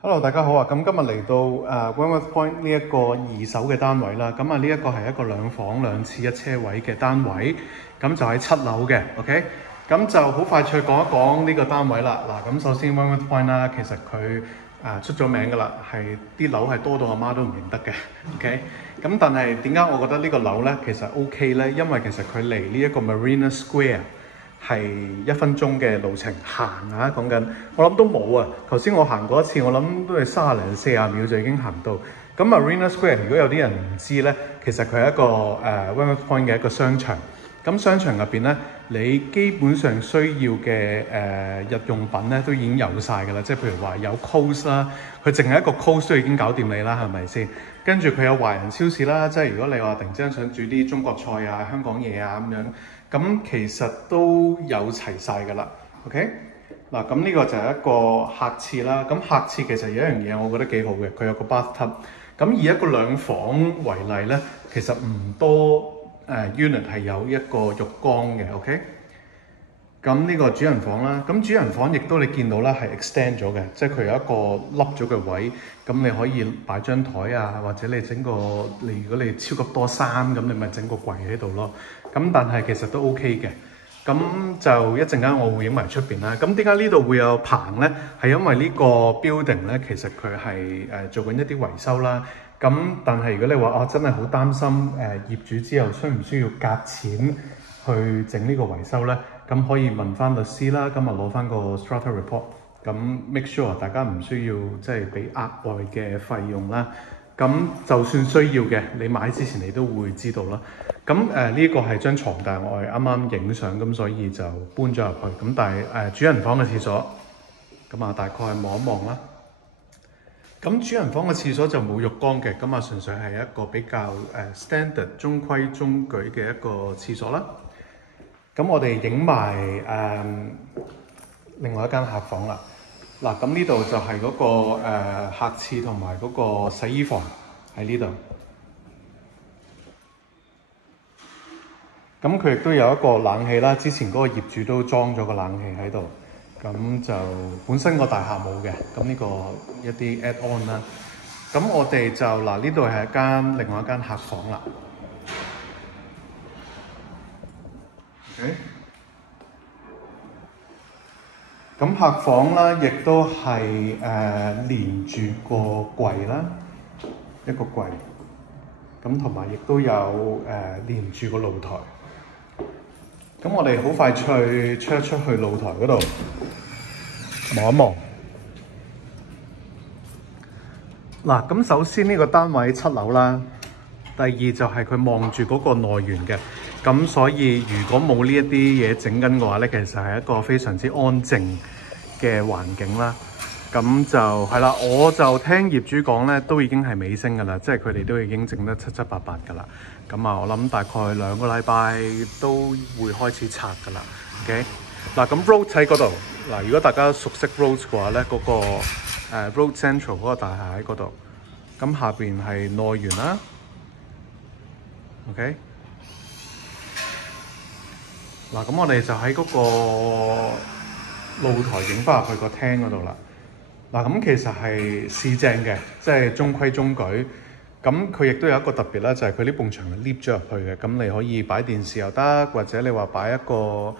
Hello， 大家好啊！咁今日嚟到Wentworth Point 呢一個二手嘅單位啦。咁啊，呢一個係一個2房2次1車位嘅單位，咁就喺7樓嘅。OK， 咁就好快脆講一講呢個單位啦。嗱，咁首先 Wentworth Point 啦，其實佢出咗名噶啦，係啲樓係多到阿媽都唔認得嘅。OK， 咁但係點解我覺得呢個樓咧其實 OK 咧？因為其實佢離呢一個 Marina Square係1分鐘嘅路程行啊，講緊我諗都冇啊。頭先我行過一次，我諗都係30零40秒就已經行到。咁 Marina Square 如果有啲人唔知咧，其實佢係一個Wentworth Point 嘅一個商場。咁商場入邊咧，你基本上需要嘅日用品咧都已經有晒㗎啦。即係譬如話有 Coles 啦，佢淨係一個 Coles 都已經搞掂你啦，係咪先？跟住佢有華人超市啦，即係如果你話突然之間想煮啲中國菜啊、香港嘢啊咁樣。咁其實都有齊晒㗎啦 ，OK？ 嗱，咁呢個就係一個客廁啦。咁客廁其實有一樣嘢我覺得幾好嘅，佢有個 bathtub。咁以一個2房為例咧，其實唔多unit 係有一個浴缸嘅 ，OK？ 咁呢個主人房啦，咁主人房亦都你見到啦係 extend 咗嘅，即係佢有一個凹咗嘅位，咁你可以擺張台啊，或者你整個如果你超級多衫咁，你咪整個櫃喺度咯。咁但係其實都 OK 嘅，咁就一陣間我會影埋出邊啦。咁點解呢度會有棚咧？係因為呢個 building 咧，其實佢係做緊一啲維修啦。咁但係如果你話真係好擔心業主之後需唔需要夾錢去整呢個維修咧？咁可以問翻律師啦，咁啊攞翻個 strata report， 咁 make sure 大家唔需要即係俾額外嘅費用啦。咁就算需要嘅，你買之前你都會知道啦。咁呢個係張床，但係我係啱啱影相，咁所以就搬咗入去。咁但係主人房嘅廁所，咁啊大概望一望啦。咁主人房嘅廁所就冇浴缸嘅，咁啊純粹係一個比較standard 中規中矩嘅一個廁所啦。咁我哋影埋另外一間客房啦。嗱，咁呢度就係嗰個客廁同埋嗰個洗衣房喺呢度。咁佢亦都有一個冷氣啦，之前嗰個業主都裝咗個冷氣喺度。咁就本身個大廈冇嘅，咁呢個一啲 add on 啦。咁我哋就嗱呢度係另外一間客房啦。OK。咁客房啦，亦都係連住個櫃啦，一個櫃。咁同埋亦都有連住個露台。咁我哋好快脆出去露台嗰度望一望。嗱，咁首先呢個單位7樓啦，第二就係佢望住嗰個內園嘅。咁所以如果冇呢一啲嘢整緊嘅話咧，其實係一個非常之安靜嘅環境啦。咁就係啦，我就聽業主講咧，都已經係尾聲㗎啦，即係佢哋都已經整得七七八八㗎啦。咁啊，我諗大概2個禮拜都會開始拆㗎啦。OK， 嗱咁 Road 喺嗰度。嗱，如果大家熟悉 Road 嘅話咧，嗰個Road Central 嗰個大廈喺嗰度。咁下邊係內園啦。OK， 嗱咁我哋就喺嗰個露台影翻入去個廳嗰度啦。嗱，咁其實係市正嘅，即係中規中矩。咁佢亦都有一個特別啦，就係佢呢埲牆係 lift 咗入去嘅。咁你可以擺電視又得，或者你話擺一個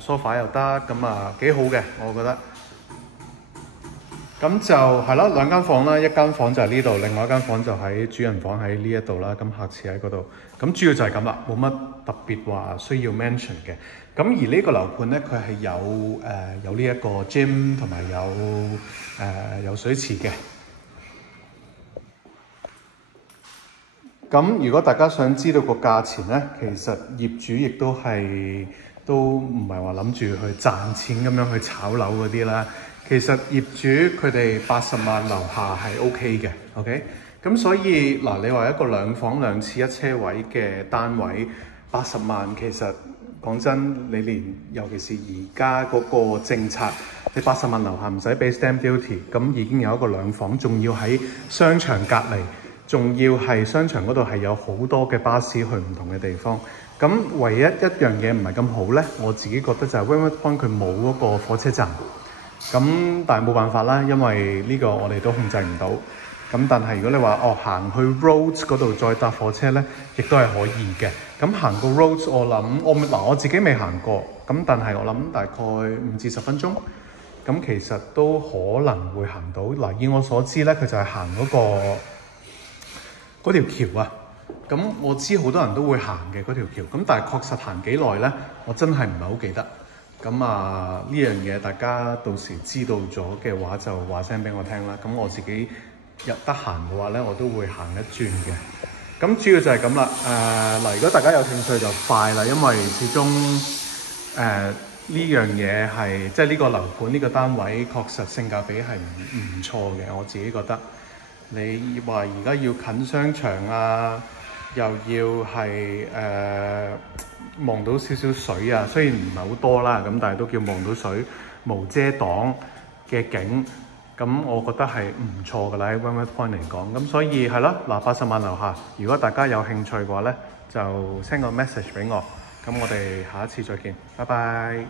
sofa 又得，咁啊幾好嘅，我覺得。咁就係啦，2間房啦，一間房就係呢度，另外一間房就喺主人房喺呢一度啦。咁客廁喺嗰度。咁主要就係咁啦，冇乜特別話需要 mention 嘅。咁而呢個樓盤咧，佢係有呢一個 gym 同埋有水池嘅。咁如果大家想知道個價錢咧，其實業主亦都唔係話諗住去賺錢咁樣去炒樓嗰啲啦。其實業主佢哋80萬樓下係 OK 嘅 ，OK。咁所以嗱，你話一個2房2次1車位嘅單位80萬，其實講真，你尤其是而家嗰個政策，你80萬樓下唔使俾 stamp duty， 咁已經有一個2房，仲要喺商場隔離，仲要係商場嗰度係有好多嘅巴士去唔同嘅地方。咁唯一一樣嘢唔係咁好咧，我自己覺得就係 Wentworth Point 佢冇嗰個火車站。咁但係冇辦法啦，因為呢個我哋都控制唔到。咁但係如果你話行去 Rhodes 嗰度再搭火車咧，亦都係可以嘅。咁行過 Rhodes 我諗我自己未行過，咁但係我諗大概5至10分鐘，咁其實都可能會行到。嗱，以我所知咧，佢就係行嗰條橋啊。咁我知好多人都會行嘅嗰條橋，咁但係確實行幾耐咧，我真係唔係好記得。咁呢樣嘢大家到時知道咗嘅話就話聲俾我聽啦。咁我自己得閒嘅話咧，我都會行一轉嘅。咁主要就係咁啦。如果大家有興趣就快啦，因為始終呢樣嘢係即係呢個樓盤呢個單位確實性價比係唔錯嘅，我自己覺得。你話而家要近商場啊，又要係望到少少水啊，雖然唔係好多啦，咁但係都叫望到水，無遮擋嘅景，咁我覺得係唔錯㗎啦，喺 Wentworth Point 嚟講。咁所以係咯，嗱，80萬樓下，如果大家有興趣嘅話咧，就 send 個 message 俾我，咁我哋下一次再見，拜拜。